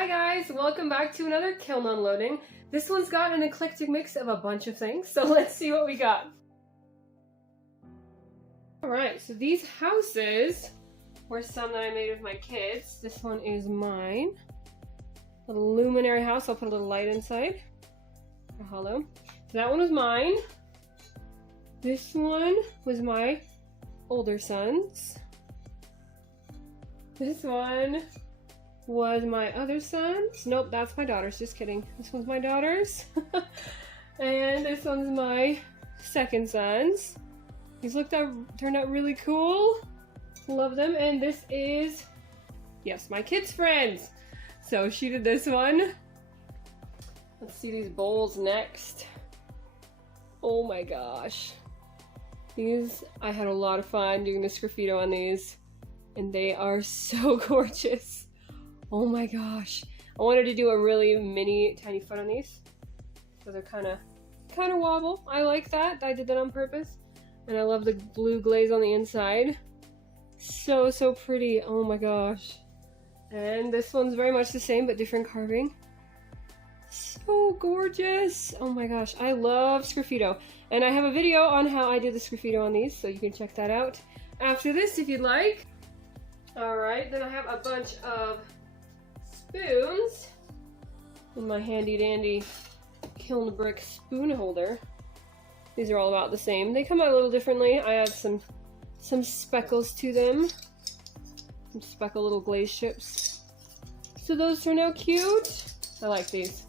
Hi guys, welcome back to another kiln unloading. This one's got an eclectic mix of a bunch of things, so let's see what we got. Alright, so these houses were some that I made with my kids. This one is mine. Little luminary house, I'll put a little light inside. A hollow. So that one was mine. This one was my older son's. This one was my other son's. Nope, that's my daughter's. Just kidding. This one's my daughter's. And this one's my second son's. These turned out really cool. Love them. And this is, yes, my kid's friends. So she did this one. Let's see these bowls next. Oh my gosh. These, I had a lot of fun doing the sgraffito on these. And they are so gorgeous. Oh my gosh. I wanted to do a really mini tiny foot on these. So they're kind of wobble. I like that. I did that on purpose. And I love the blue glaze on the inside. So pretty. Oh my gosh. And this one's very much the same but different carving. So gorgeous. Oh my gosh. I love sgraffito. And I have a video on how I did the sgraffito on these, so you can check that out after this if you'd like. Alright, then I have a bunch of spoons in my handy dandy kiln brick spoon holder. These are all about the same. They come out a little differently. I add some speckles to them. Some speckle little glaze chips. So those turn out cute. I like these.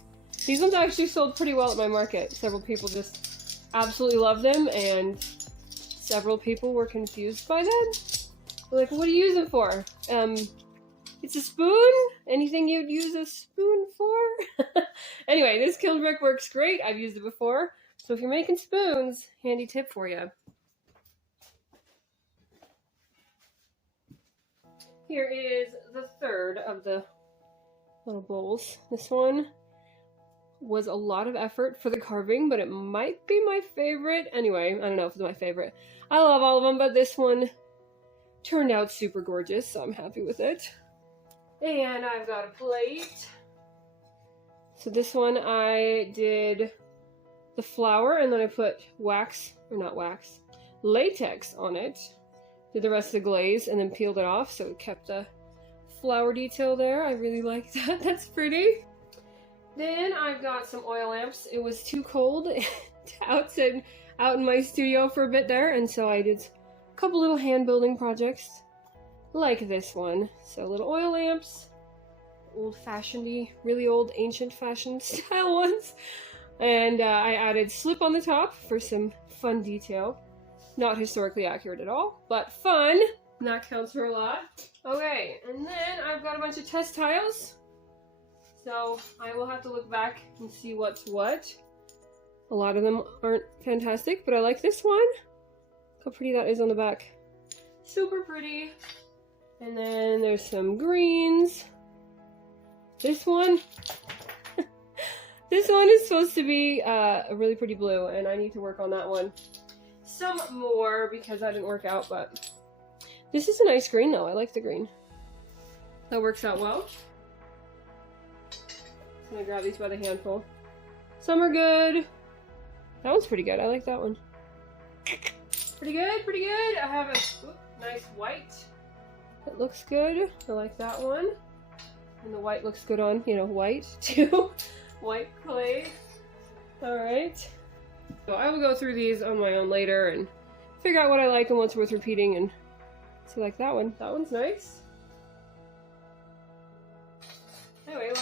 These ones actually sold pretty well at my market. Several people just absolutely love them, and several people were confused by them. They're like, what do you use them for? It's a spoon? Anything you'd use a spoon for? Anyway, this kiln brick works great. I've used it before. So if you're making spoons, handy tip for you. Here is the third of the little bowls. This one was a lot of effort for the carving, but it might be my favorite. Anyway, I don't know if it's my favorite. I love all of them, but this one turned out super gorgeous, so I'm happy with it. And I've got a plate. So this one I did the flower, and then I put latex on it. Did the rest of the glaze, and then peeled it off, so it kept the flower detail there. I really like that. That's pretty. Then I've got some oil lamps. It was too cold out in my studio for a bit there, and so I did a couple little hand building projects like this one. So little oil lamps, old-fashioned-y, really old, ancient-fashioned style ones. And I added slip on the top for some fun detail. Not historically accurate at all, but fun. And that counts for a lot. Okay, and then I've got a bunch of test tiles. So I will have to look back and see what's what. A lot of them aren't fantastic, but I like this one. Look how pretty that is on the back. Super pretty. And then there's some greens. This one. This one is supposed to be a really pretty blue, and I need to work on that one some more because that didn't work out, but this is a nice green though. I like the green. That works out well. I'm gonna grab these by the handful. Some are good. That one's pretty good. I like that one. Pretty good, pretty good. I have a nice white. That looks good. I like that one. And the white looks good on, white too. White clay. Alright. So I will go through these on my own later and figure out what I like and what's worth repeating, and so like that one. That one's nice. Anyway, a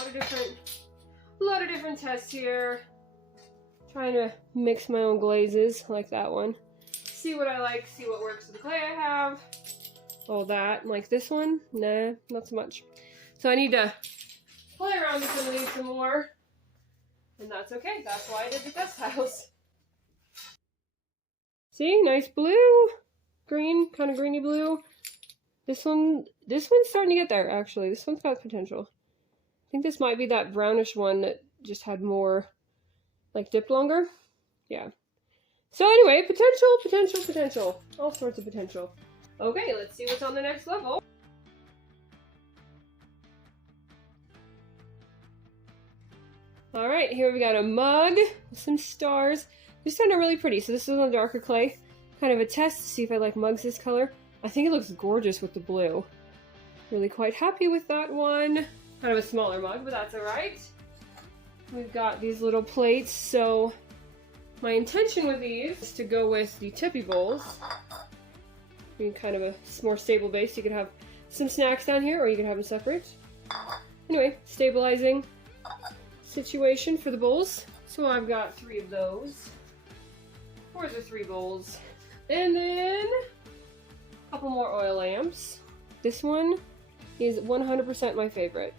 lot of different tests here. Trying to mix my own glazes like that one. See what I like, see what works with the clay I have. All that. Like this one, nah, not so much. So I need to play around with some of these some more. And that's okay. That's why I did the test tiles. See, nice blue, green, kind of greeny blue. This one's starting to get there, actually. This one's got potential. I think this might be that brownish one that just had more, like, dipped longer. Yeah. So anyway, potential. All sorts of potential. Okay, let's see what's on the next level. Alright, here we got a mug with some stars. These turned out really pretty. So this is on darker clay. Kind of a test to see if I like mugs this color. I think it looks gorgeous with the blue. Really quite happy with that one. Kind of a smaller mug, but that's alright. We've got these little plates, so my intention with these is to go with the tippy bowls. Being kind of a more stable base. You could have some snacks down here, or you could have them separate. Anyway, stabilizing situation for the bowls. So I've got 3 of those. Where's the 3 bowls? And then a couple more oil lamps. This one is 100% my favorite.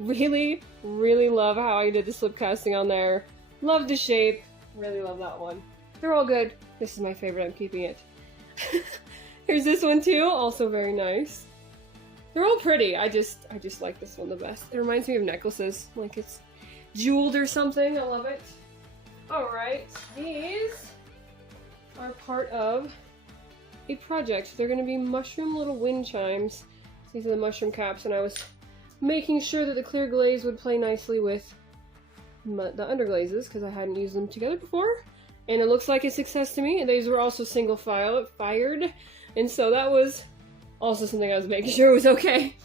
Really, really love how I did the slip casting on there. Love the shape. Really love that one. They're all good. This is my favorite. I'm keeping it. Here's this one too. Also very nice. They're all pretty. I just like this one the best. It reminds me of necklaces. Like it's jeweled or something. I love it. Alright. These are part of a project. They're going to be mushroom little wind chimes. These are the mushroom caps, and I was making sure that the clear glaze would play nicely with the underglazes because I hadn't used them together before, and it looks like a success to me. And these were also single fired, and so that was also something I was making sure was okay.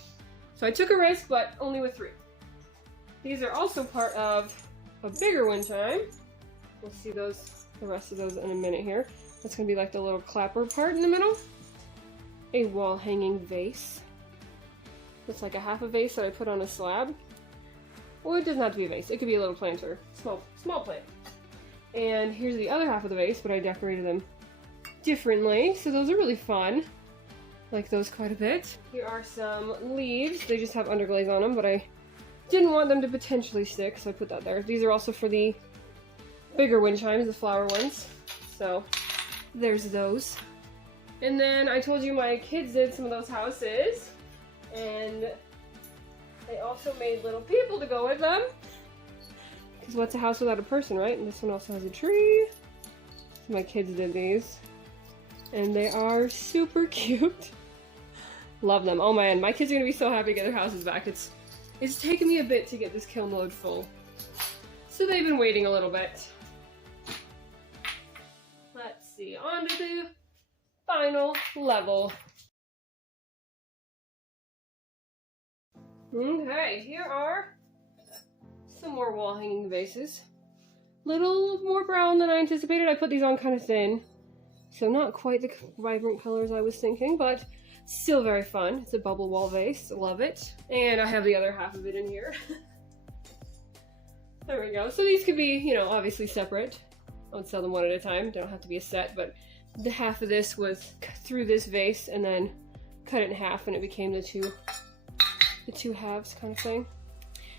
So I took a risk, but only with 3. These are also part of a bigger wind chime. We'll see the rest of those in a minute here. That's gonna be like the little clapper part in the middle. A wall hanging vase. It's like a half a vase that I put on a slab. Well, it doesn't have to be a vase. It could be a little planter. Small plant. And here's the other half of the vase, but I decorated them differently. So those are really fun. Like those quite a bit. Here are some leaves. They just have underglaze on them, but I didn't want them to potentially stick, so I put that there. These are also for the bigger wind chimes, the flower ones. So there's those. And then I told you my kids did some of those houses, and they also made little people to go with them. Because what's a house without a person, right? And this one also has a tree. So my kids did these. And they are super cute. Love them. Oh man, my kids are gonna be so happy to get their houses back. It's taken me a bit to get this kiln load full. So they've been waiting a little bit. Let's see, on to the final level. Okay, here are some more wall hanging vases. Little more brown than I anticipated. I put these on kind of thin, so not quite the vibrant colors I was thinking, but still very fun. It's a bubble wall vase. Love it. And I have the other half of it in here. There we go. So these could be, you know, obviously separate. I would sell them one at a time. They don't have to be a set, but the half of this was through this vase and then cut it in half and it became the two halves kind of thing.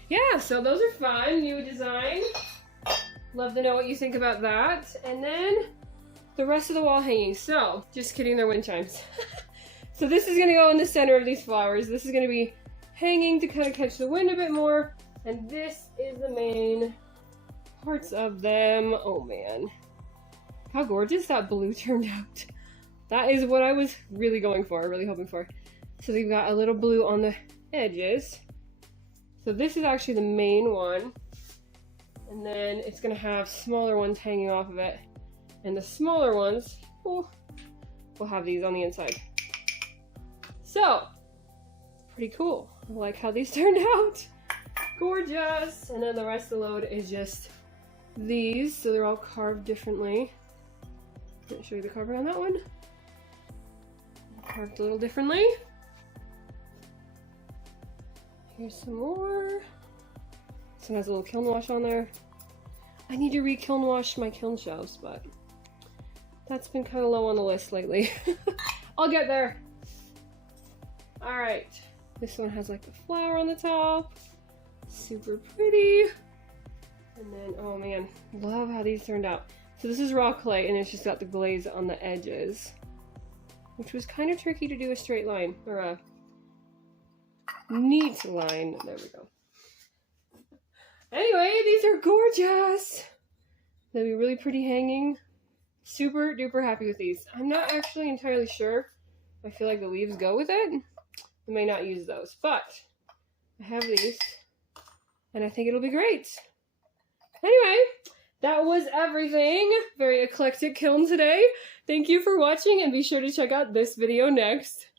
Yeah, so those are fun. New design. Love to know what you think about that. And then the rest of the wall hanging. So, just kidding, they're wind chimes. So this is gonna go in the center of these flowers. This is gonna be hanging to kind of catch the wind a bit more. And this is the main parts of them. Oh man. How gorgeous that blue turned out. That is what I was really going for, really hoping for. So they've got a little blue on the edges. So this is actually the main one. And then it's gonna have smaller ones hanging off of it. And the smaller ones, will have these on the inside. So, pretty cool. I like how these turned out. Gorgeous. And then the rest of the load is just these. So they're all carved differently. Let me show you the carving on that one. Carved a little differently. Here's some more. This one has a little kiln wash on there. I need to re-kiln wash my kiln shelves, but that's been kind of low on the list lately. I'll get there. All right, this one has like the flower on the top. Super pretty. And then, oh man, love how these turned out. So this is raw clay and it's just got the glaze on the edges, which was kind of tricky to do a straight line, or a neat line. There we go. Anyway, these are gorgeous. They'll be really pretty hanging. Super duper happy with these. I'm not actually entirely sure. I feel like the leaves go with it. I may not use those, but I have these and I think it'll be great. Anyway, that was everything. Very eclectic kiln today. Thank you for watching, and be sure to check out this video next.